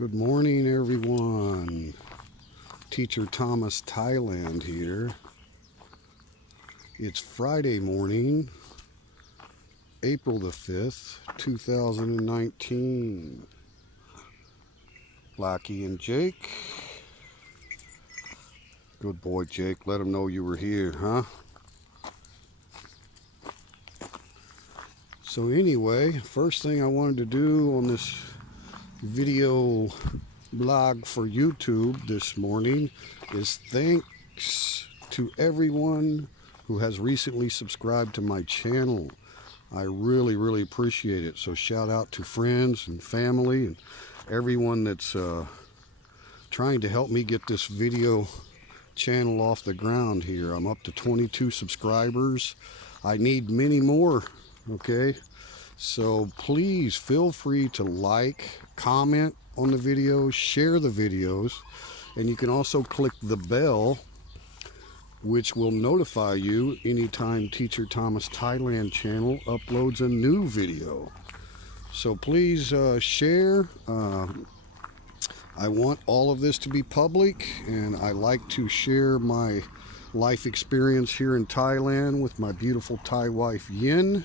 Good morning, everyone. Teacher Thomas, Thailand here. It's Friday morning, April the 5th, 2019. Blackie and Jake. Good boy, Jake. Let him know you were here, huh? So anyway, first thing I wanted to do on this video blog for YouTube this morning is thanks to everyone who has recently subscribed to my channel. I really appreciate it. So shout out to friends and family and everyone that's trying to help me get this video channel off the ground here. I'm up to 22 subscribers. I need many more, okay? So please feel free to like, comment on the videos, share the videos, and you can also click the bell, which will notify you anytime Teacher Thomas Thailand channel uploads a new video. So please share. I want all of this to be public, and I like to share my life experience here in Thailand with my beautiful Thai wife Yin,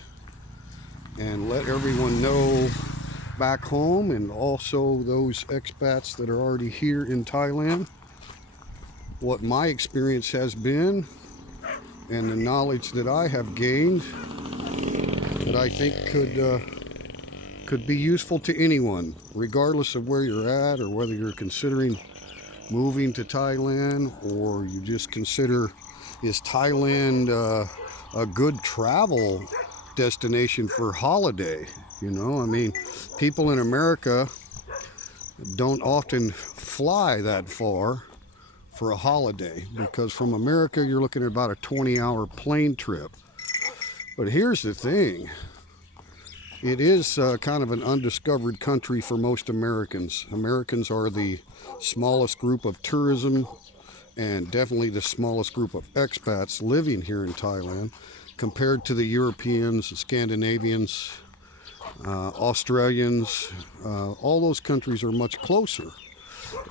and let everyone know back home, and also those expats that are already here in Thailand, what my experience has been and the knowledge that I have gained that I think could be useful to anyone, regardless of where you're at, or whether you're considering moving to Thailand, or you just consider, is Thailand a good travel destination for holiday? You know, I mean, people in America don't often fly that far for a holiday, because from America you're looking at about a 20-hour plane trip. But here's the thing, it is kind of an undiscovered country for most Americans. Americans are the smallest group of tourism, and definitely the smallest group of expats living here in Thailand, compared to the Europeans, the Scandinavians, Australians. All those countries are much closer.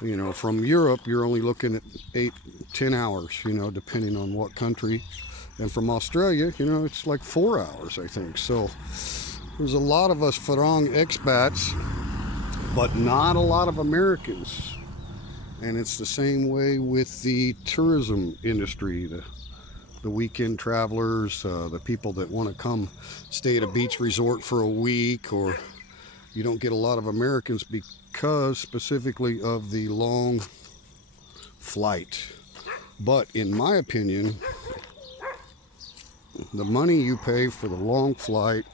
You know, from Europe you're only looking at 8-10 hours, you know, depending on what country. And from Australia, you know, it's like 4 hours, I think. So there's a lot of us Farang expats, but not a lot of Americans. And it's the same way with the tourism industry, the weekend travelers, the people that want to come stay at a beach resort for a week. Or you don't get a lot of Americans because specifically of the long flight. But in my opinion, the money you pay for the long flight,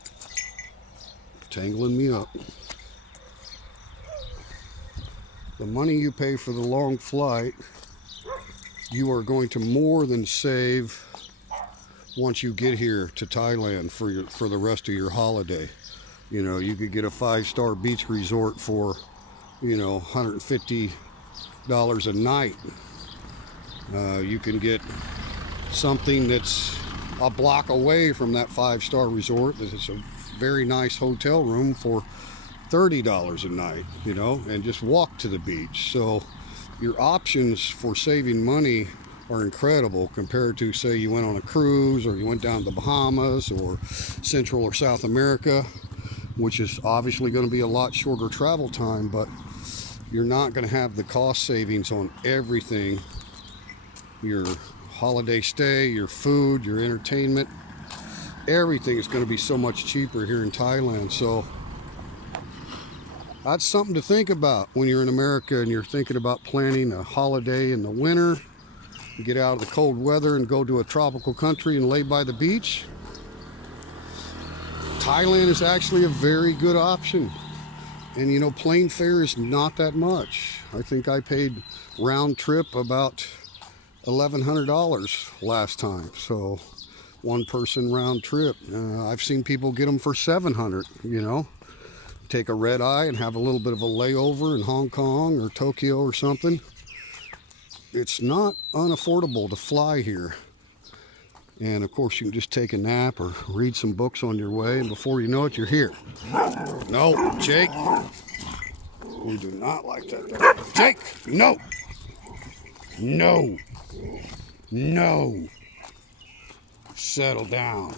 tangling me up, the money you pay for the long flight, you are going to more than save once you get here to Thailand for the rest of your holiday. You know, you could get a 5-star beach resort for, you know, $150 a night. You can get something that's a block away from that 5-star resort. It's a very nice hotel room for $30 a night, you know, and just walk to the beach. So your options for saving money are incredible compared to, say, you went on a cruise, or you went down to the Bahamas or Central or South America, which is obviously going to be a lot shorter travel time, but you're not going to have the cost savings on everything. Your holiday stay, your food, your entertainment, everything is going to be so much cheaper here in Thailand. So that's something to think about when you're in America and you're thinking about planning a holiday in the winter. Get out of the cold weather and go to a tropical country and lay by the beach. Thailand is actually a very good option. And you know, plane fare is not that much. I think I paid round trip about $1,100 last time. So one person round trip. I've seen people get them for $700, you know. Take a red eye and have a little bit of a layover in Hong Kong or Tokyo or something. It's not unaffordable to fly here. And of course you can just take a nap or read some books on your way, and before you know it, you're here. No, Jake. We do not like that dog. Jake, no. No. No. Settle down.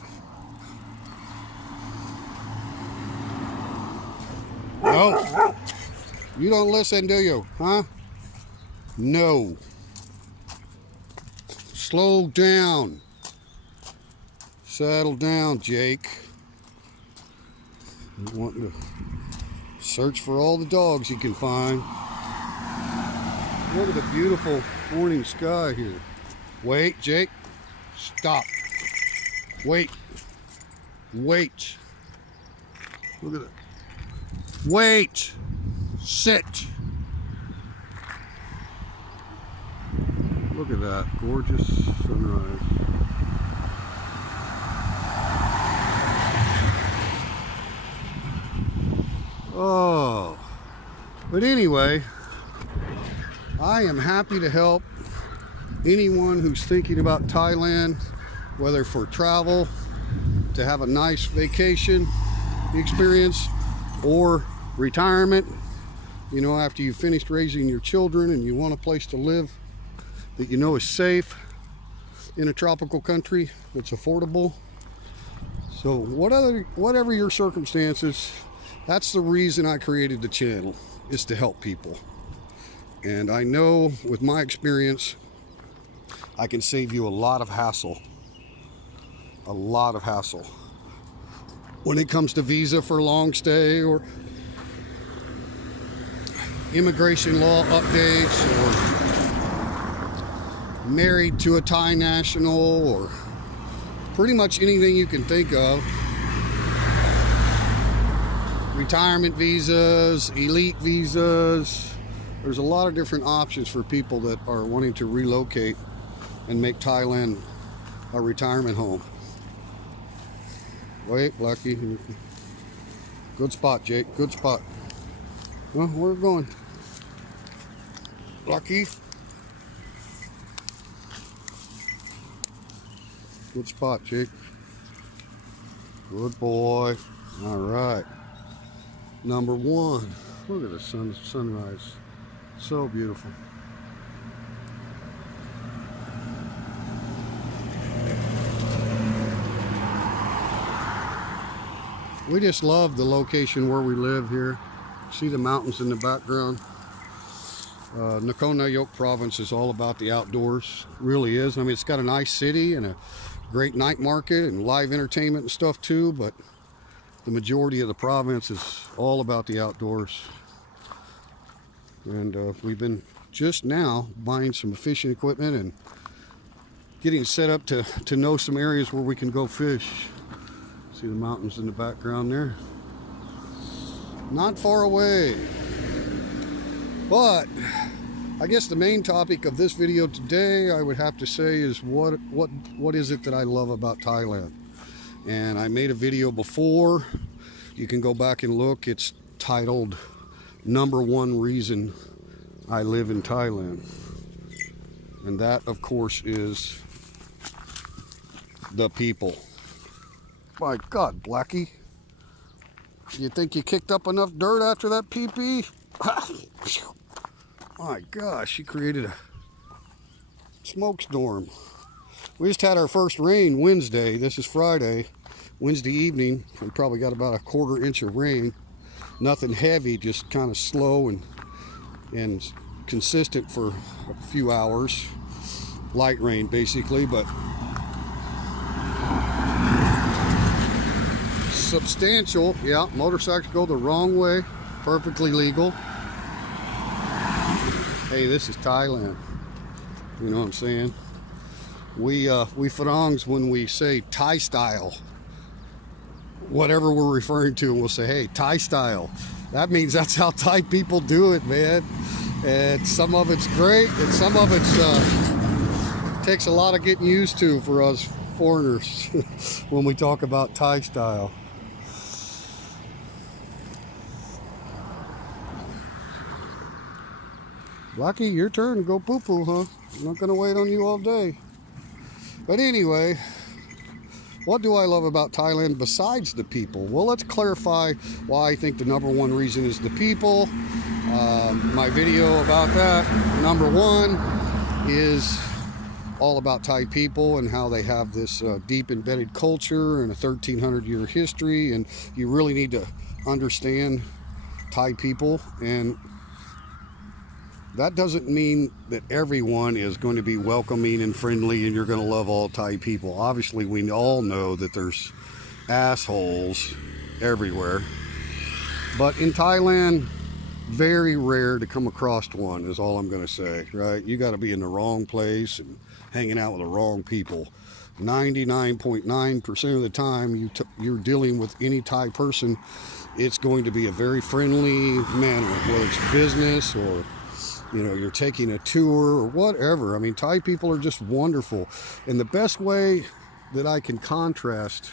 No. You don't listen, do you? Huh? No. Slow down. Settle down, Jake. You want to search for all the dogs you can find. Look at the beautiful morning sky here. Wait, Jake. Stop. Wait. Wait. Look at that. Wait. Sit. Look at that gorgeous sunrise. Oh, but anyway, I am happy to help anyone who's thinking about Thailand, whether for travel, to have a nice vacation experience, or retirement. You know, after you've finished raising your children and you want a place to live that you know is safe in a tropical country that's affordable. So whatever your circumstances, that's the reason I created the channel, is to help people. And I know with my experience, I can save you a lot of hassle. A lot of hassle. When it comes to visa for a long stay, or immigration law updates, or married to a Thai national, or pretty much anything you can think of. Retirement visas, elite visas. There's a lot of different options for people that are wanting to relocate and make Thailand a retirement home. Wait, Blackie. Good spot, Jake. Good spot. Well, where are we going? Blackie. Good spot, Jake. Good boy. All right. Number one. Look at the sunrise. So beautiful. We just love the location where we live here. See the mountains in the background. Nakhon Nayok province is all about the outdoors. It really is. I mean, it's got a nice city and a great night market and live entertainment and stuff too, but the majority of the province is all about the outdoors. And we've been just now buying some fishing equipment and getting set up to know some areas where we can go fish. See the mountains in the background there. Not far away. But I guess the main topic of this video today, I would have to say, is what is it that I love about Thailand? And I made a video before. You can go back and look. It's titled Number One Reason I Live in Thailand. And that, of course, is the people. My God, Blackie. You think you kicked up enough dirt after that pee-pee? My gosh, you created a smoke storm. We just had our first rain Wednesday. This is Friday. Wednesday evening, we probably got about a 1/4 inch of rain. Nothing heavy, just kind of slow and consistent for a few hours. Light rain, basically, but substantial. Yeah, motorcycles go the wrong way. Perfectly legal. Hey, this is Thailand. You know what I'm saying? We Farangs, when we say Thai style, whatever we're referring to, we'll say, hey, Thai style. That means that's how Thai people do it, man. And some of it's great, and some of it's takes a lot of getting used to for us foreigners when we talk about Thai style. Blackie, your turn to go poo-poo, huh? I'm not gonna wait on you all day. But anyway, What do I love about Thailand besides the people? Well, let's clarify why I think the number one reason is the people. My video about that, number one, is all about Thai people and how they have this deep embedded culture and a 1,300-year history, and you really need to understand Thai people. And that doesn't mean that everyone is going to be welcoming and friendly and you're going to love all Thai people. Obviously, we all know that there's assholes everywhere, but in Thailand, very rare to come across one, is all I'm going to say, right? You got to be in the wrong place and hanging out with the wrong people. 99.9% of the time you're dealing with any Thai person, it's going to be a very friendly manner, whether it's business or, you know, you're taking a tour or whatever. I mean, Thai people are just wonderful. And the best way that I can contrast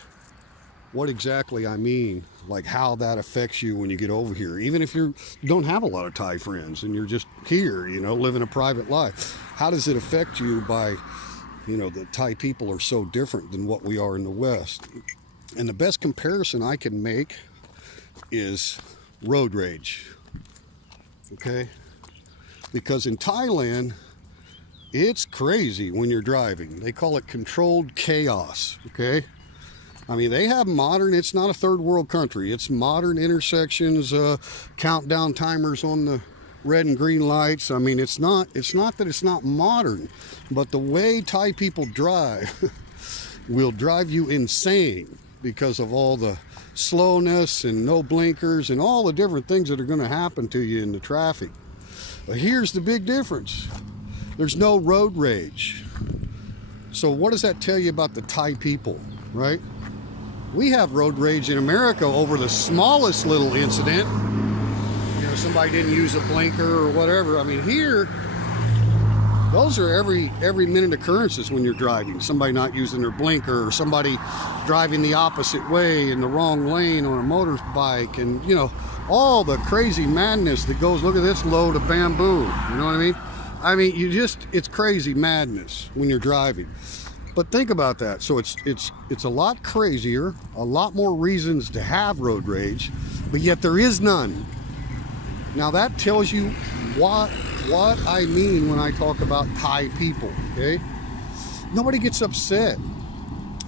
what exactly I mean, like how that affects you when you get over here, even if you don't have a lot of Thai friends and you're just here, you know, living a private life, how does it affect you by, you know, the Thai people are so different than what we are in the West. And the best comparison I can make is road rage, okay? Because in Thailand, it's crazy when you're driving. They call it controlled chaos, okay? I mean, they have modern, it's not a third world country. It's modern intersections, countdown timers on the red and green lights. I mean, it's not that it's not modern, but the way Thai people drive will drive you insane because of all the slowness and no blinkers and all the different things that are going to happen to you in the traffic. But here's the big difference. There's no road rage. So what does that tell you about the Thai people, right? We have road rage in America over the smallest little incident. You know, somebody didn't use a blinker or whatever. I mean, here, those are every minute occurrences when you're driving. Somebody not using their blinker, or somebody driving the opposite way in the wrong lane on a motorbike, and, you know, all the crazy madness that goes, look at this load of bamboo. You know what I mean? I mean, it's crazy madness when you're driving. But think about that. So it's a lot crazier, a lot more reasons to have road rage, but yet there is none. Now that tells you what I mean when I talk about Thai people, okay? Nobody gets upset.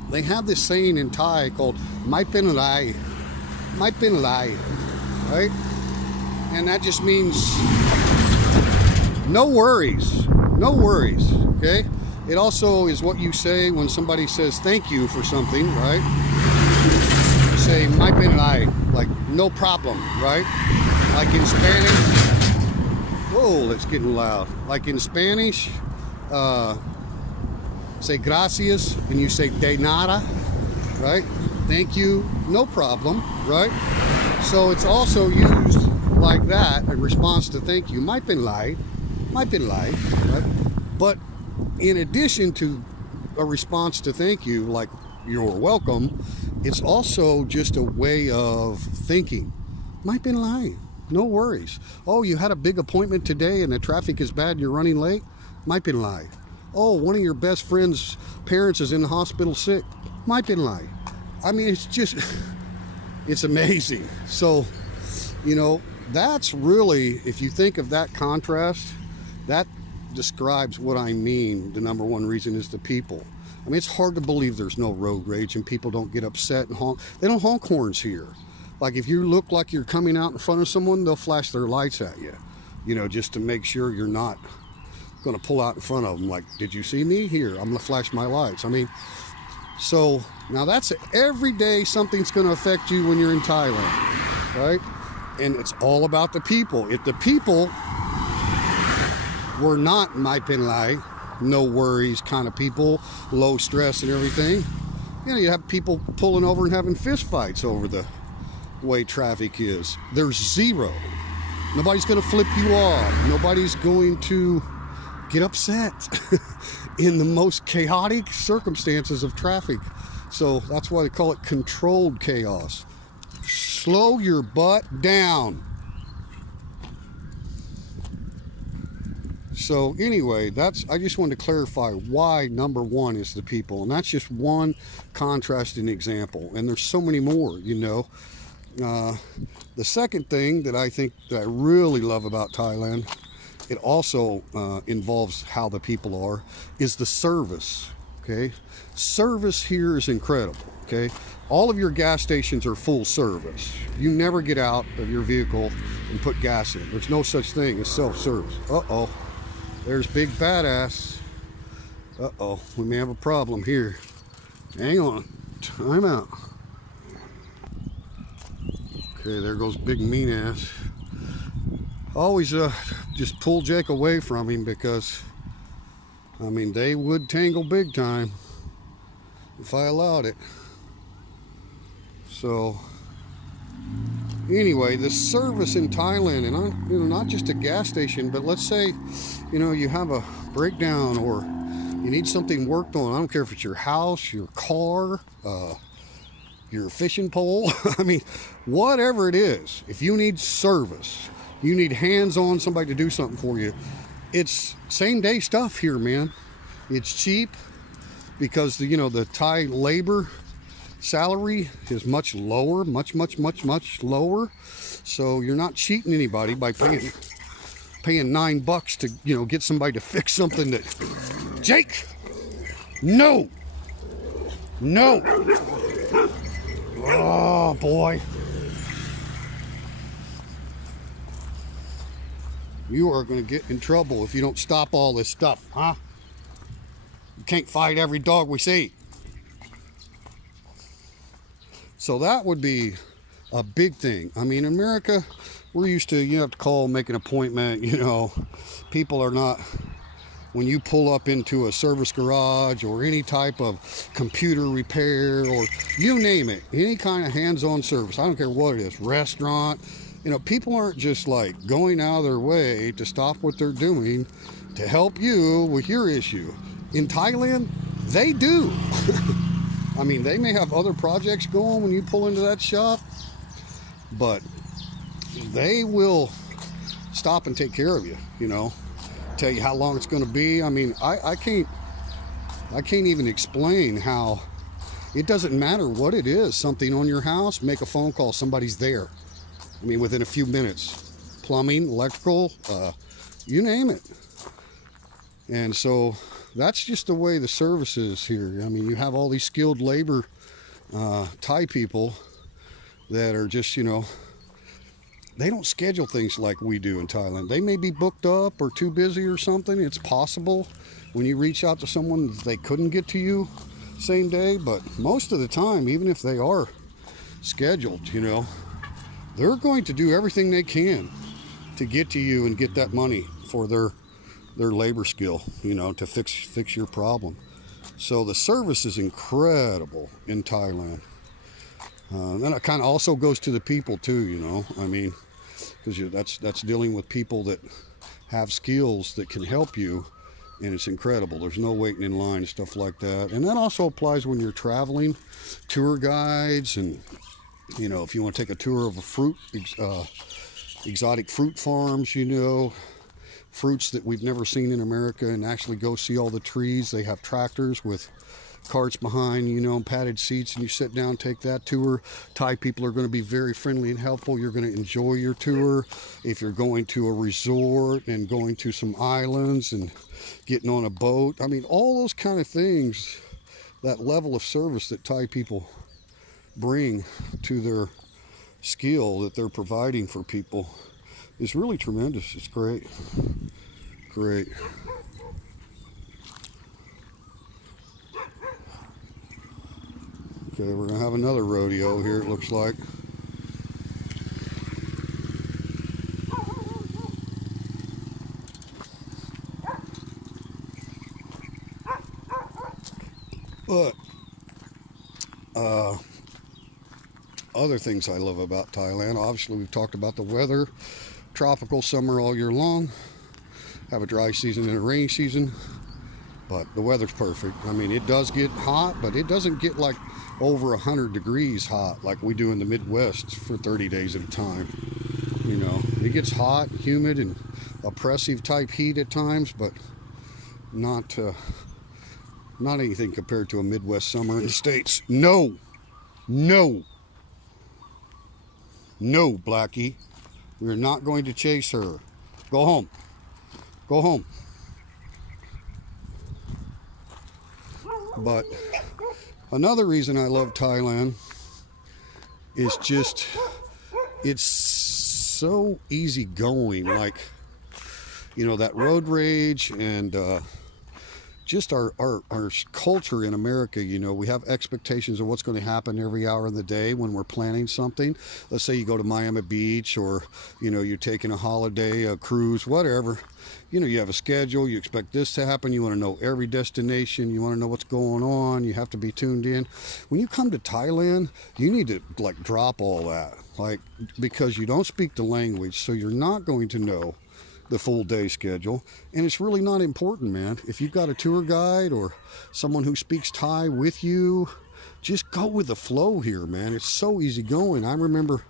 They have this saying in Thai called "Mai pen lai," right? And that just means no worries, okay? It also is what you say when somebody says thank you for something, right? You say, "Mai pen lai," like no problem, right? Like in Spanish, whoa, it's getting loud. Like in Spanish, say gracias, and you say de nada, right? Thank you, no problem, right? So it's also used like that in response to thank you. Mai pen lai, right? But in addition to a response to thank you, like you're welcome, it's also just a way of thinking. Mai pen lai, no worries. Oh, you had a big appointment today and the traffic is bad and you're running late? Mai pen lai. Oh, one of your best friend's parents is in the hospital sick? Mai pen lai. I mean, it's just, it's amazing. So, you know, that's really, if you think of that contrast, that describes what I mean. The number one reason is the people. I mean, it's hard to believe there's no road rage and people don't get upset and honk. They don't honk horns here. Like if you look like you're coming out in front of someone, they'll flash their lights at you, you know, just to make sure you're not going to pull out in front of them. Like, did you see me? Here, I'm going to flash my lights. I mean, so now that's every day something's going to affect you when you're in Thailand, right? And it's all about the people. If the people were not Mai pen lai, no worries kind of people, low stress and everything, you know, you have people pulling over and having fist fights over the way traffic is. There's zero. Nobody's going to flip you off. Nobody's going to get upset in the most chaotic circumstances of traffic. So that's why they call it controlled chaos. Slow your butt down. So So anyway, I just wanted to clarify why number one is the people, and that's just one contrasting example, and there's so many more, you know. The second thing that I really love about Thailand, it also involves how the people are, is the service. Okay, service here is incredible. Okay, all of your gas stations are full service. You never get out of your vehicle and put gas in. There's no such thing as self-service. Uh-oh, there's big badass. Uh-oh, we may have a problem here. Hang on, time out. Okay, there goes big mean ass. Always just pull Jake away from him, because I mean, they would tangle big time if I allowed it. So anyway, the service in Thailand, and not just a gas station, but let's say, you know, you have a breakdown or you need something worked on. I don't care if it's your house, your car, your fishing pole. I mean, whatever it is, if you need service, you need hands-on somebody to do something for you, it's same day stuff here, man. It's cheap because the Thai labor salary is much lower, much lower. So you're not cheating anybody by paying $9 to get somebody to fix something that. Jake, no. Oh boy. You are going to get in trouble if you don't stop all this stuff, huh? You can't fight every dog we see. So that would be a big thing. I mean, in America, we're used to, you have to call, make an appointment, People are not, when you pull up into a service garage or any type of computer repair or you name it, any kind of hands-on service, I don't care what it is, restaurant, people aren't just like going out of their way to stop what they're doing to help you with your issue. In Thailand, they do. I mean, they may have other projects going when you pull into that shop, but they will stop and take care of you, tell you how long it's going to be. I mean, I can't even explain how it doesn't matter what it is. Something on your house, make a phone call, somebody's there. I mean, within a few minutes. Plumbing, electrical, you name it. And so that's just the way the service is here. I mean, you have all these skilled labor Thai people that are just, they don't schedule things like we do in Thailand. They may be booked up or too busy or something. It's possible when you reach out to someone, they couldn't get to you same day. But most of the time, even if they are scheduled, they're going to do everything they can to get to you and get that money for their labor skill, to fix your problem. So the service is incredible in Thailand. Then it kind of also goes to the people too, I mean, because that's dealing with people that have skills that can help you, and it's incredible. There's no waiting in line and stuff like that. And that also applies when you're traveling, tour guides, and if you want to take a tour of a exotic fruit farms, fruits that we've never seen in America, and actually go see all the trees. They have tractors with carts behind, padded seats, and you sit down, take that tour. Thai people are going to be very friendly and helpful. You're going to enjoy your tour. If you're going to a resort and going to some islands and getting on a boat, I mean, all those kind of things, that level of service that Thai people bring to their skill that they're providing for people is really tremendous. It's great. Okay, we're gonna have another rodeo here, it looks like. But other things I love about Thailand, obviously we've talked about the weather, tropical summer all year long, have a dry season and a rainy season, but the weather's perfect. I mean, it does get hot, but it doesn't get like over 100 degrees hot like we do in the Midwest for 30 days at a time. You know, it gets hot, humid, and oppressive type heat at times, but not anything compared to a Midwest summer in the States. No, no, no, Blackie. We're not going to chase her. Go home. Go home. But another reason I love Thailand is just it's so easygoing. Like, you know, that road rage and just our culture in America. You know, we have expectations of what's going to happen every hour of the day when we're planning something. Let's say you go to Miami Beach, or, you know, you're taking a holiday, a cruise, whatever. You know, you have a schedule, you expect this to happen, you want to know every destination, you want to know what's going on, you have to be tuned in. When you come to Thailand, you need to, like, drop all that, like, because you don't speak the language, so you're not going to know the full day schedule, and it's really not important, man. If you've got a tour guide or someone who speaks Thai with you, just go with the flow here, man. It's so easy going. I remember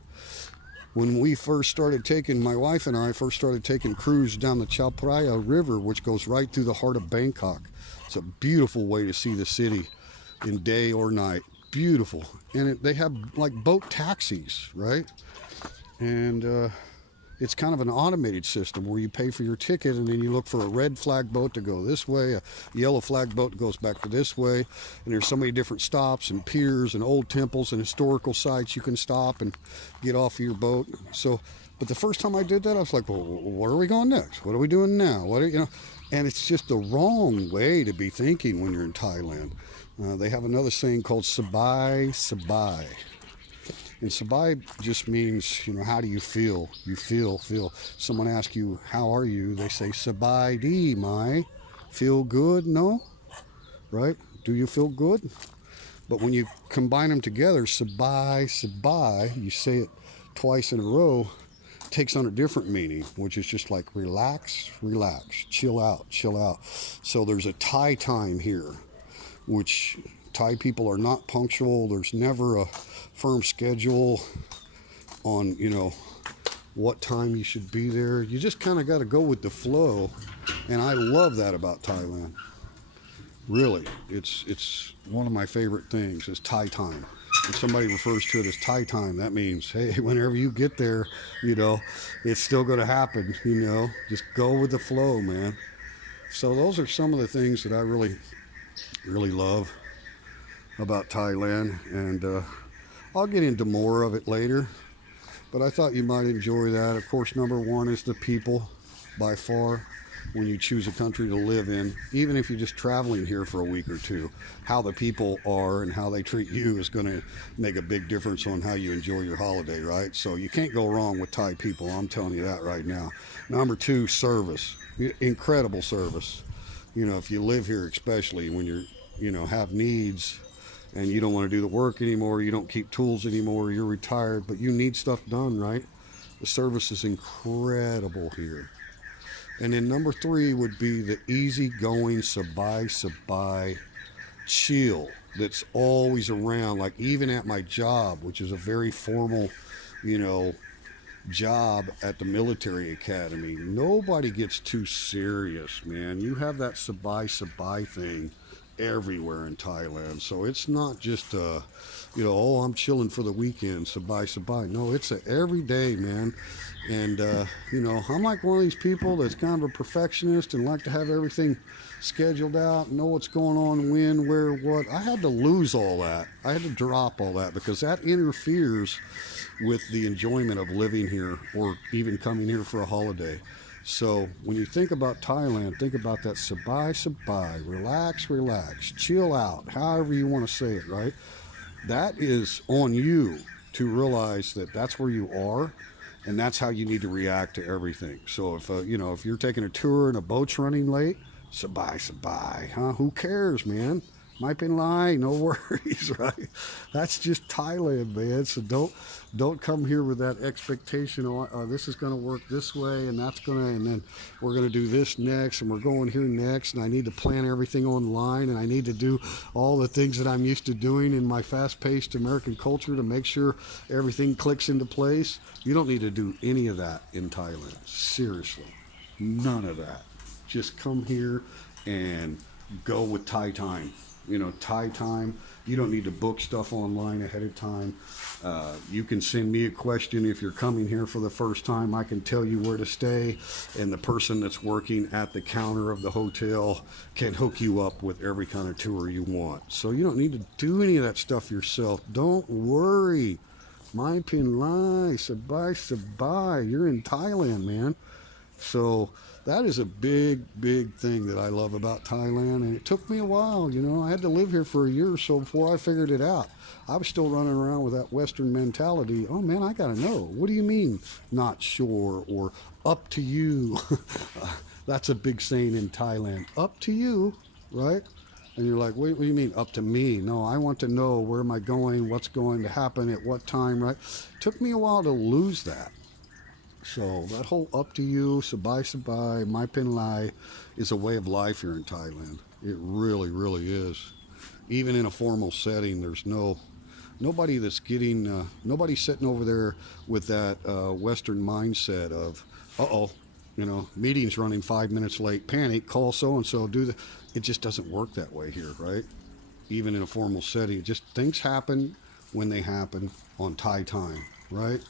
when we first started taking, my wife and I first started taking cruise down the Chao Phraya River, which goes right through the heart of Bangkok. It's a beautiful way to see the city in day or night. Beautiful. And they have like boat taxis, right? And it's kind of an automated system where you pay for your ticket and then you look for a red flag boat to go this way, a yellow flag boat goes back to this way, and there's so many different stops and piers and old temples and historical sites you can stop and get off of your boat. So, but the first time I did that, I was like, well, where are we going next? What are we doing now? And it's just the wrong way to be thinking when you're in Thailand. They have another saying called sabai sabai. And sabai just means, you know, how do you feel? You feel. Someone asks you, how are you? They say, sabai di mai. Feel good? No? Right? Do you feel good? But when you combine them together, sabai, you say it twice in a row, takes on a different meaning, which is just like relax, chill out. So there's a Thai time here, which Thai people are not punctual. There's never a firm schedule on, you know, what time you should be there. You just kind of got to go with the flow, and I love that about Thailand. Really, it's one of my favorite things is Thai time. If somebody refers to it as Thai time, that means, hey, whenever you get there, you know, it's still going to happen, you know. Just go with the flow, man. So those are some of the things that I really love about Thailand, and I'll get into more of it later, but I thought you might enjoy that. Of course, number one is the people, by far, when you choose a country to live in. Even if you're just traveling here for a week or two, how the people are and how they treat you is going to make a big difference on how you enjoy your holiday, right? So you can't go wrong with Thai people, I'm telling you that right now. Number two, service. Incredible service. You know, if you live here, especially when you're, you know, have needs and you don't want to do the work anymore, you don't keep tools anymore, you're retired, but you need stuff done, right? The service is incredible here. And then number three would be the easygoing sabai chill that's always around. Like even at my job, which is a very formal, you know, job at the military academy, nobody gets too serious, man. You have that sabai thing everywhere in Thailand. So it's not just you know, oh, I'm chilling for the weekend, sabai. No, it's a everyday, man. And you know, I'm like one of these people that's kind of a perfectionist and like to have everything scheduled out, know what's going on, when, where, what. I had to lose all that. I had to drop all that because that interferes with the enjoyment of living here or even coming here for a holiday. So when you think about Thailand, think about that sabai, relax, chill out, however you want to say it, right? That is on you to realize that that's where you are, and that's how you need to react to everything. So if you know, if you're taking a tour and a boat's running late, sabai, huh? Who cares, man? My pin lie, no worries, right? That's just Thailand, man. So don't come here with that expectation. Oh, this is going to work this way, and that's going to, and then we're going to do this next, and we're going here next, and I need to plan everything online, and I need to do all the things that I'm used to doing in my fast-paced American culture to make sure everything clicks into place. You don't need to do any of that in Thailand. Seriously, none of that. Just come here and go with Thai time. You know, Thai time. You don't need to book stuff online ahead of time. You can send me a question if you're coming here for the first time. I can tell you where to stay, and the person that's working at the counter of the hotel can hook you up with every kind of tour you want. So you don't need to do any of that stuff yourself. Don't worry. My pin lie, sabai sabai. You're in Thailand, man. So that is a big, big thing that I love about Thailand, and it took me a while. You know, I had to live here for a year or so before I figured it out. I was still running around with that Western mentality. Oh man, I gotta know. What do you mean not sure or up to you? That's a big saying in Thailand. Up to you, right? And you're like, wait, what do you mean up to me? No, I want to know where am I going, what's going to happen at what time, right? Took me a while to lose that. So that whole up to you, sabai sabai, my pin lai is a way of life here in Thailand. It really, really is. Even in a formal setting, there's nobody that's getting, nobody's sitting over there with that Western mindset of, uh-oh, you know, meeting's running 5 minutes late, panic, call so-and-so, do the, it just doesn't work that way here, right? Even in a formal setting, just things happen when they happen on Thai time, right?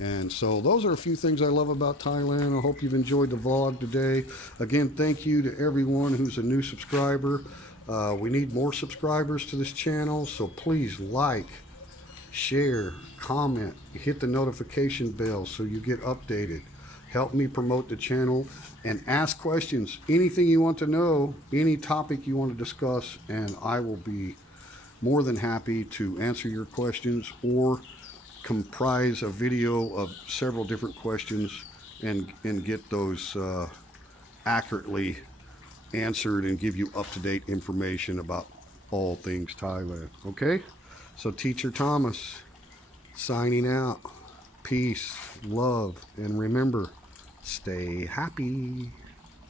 And so those are a few things I love about Thailand. I hope you've enjoyed the vlog today. Again, thank you to everyone who's a new subscriber. We need more subscribers to this channel, so please like, share, comment, hit the notification bell so you get updated. Help me promote the channel and ask questions. Anything you want to know, any topic you want to discuss, and I will be more than happy to answer your questions or comprise a video of several different questions and get those accurately answered and give you up-to-date information about all things Thailand. Okay? So Teacher Thomas signing out. Peace, love, and remember, stay happy.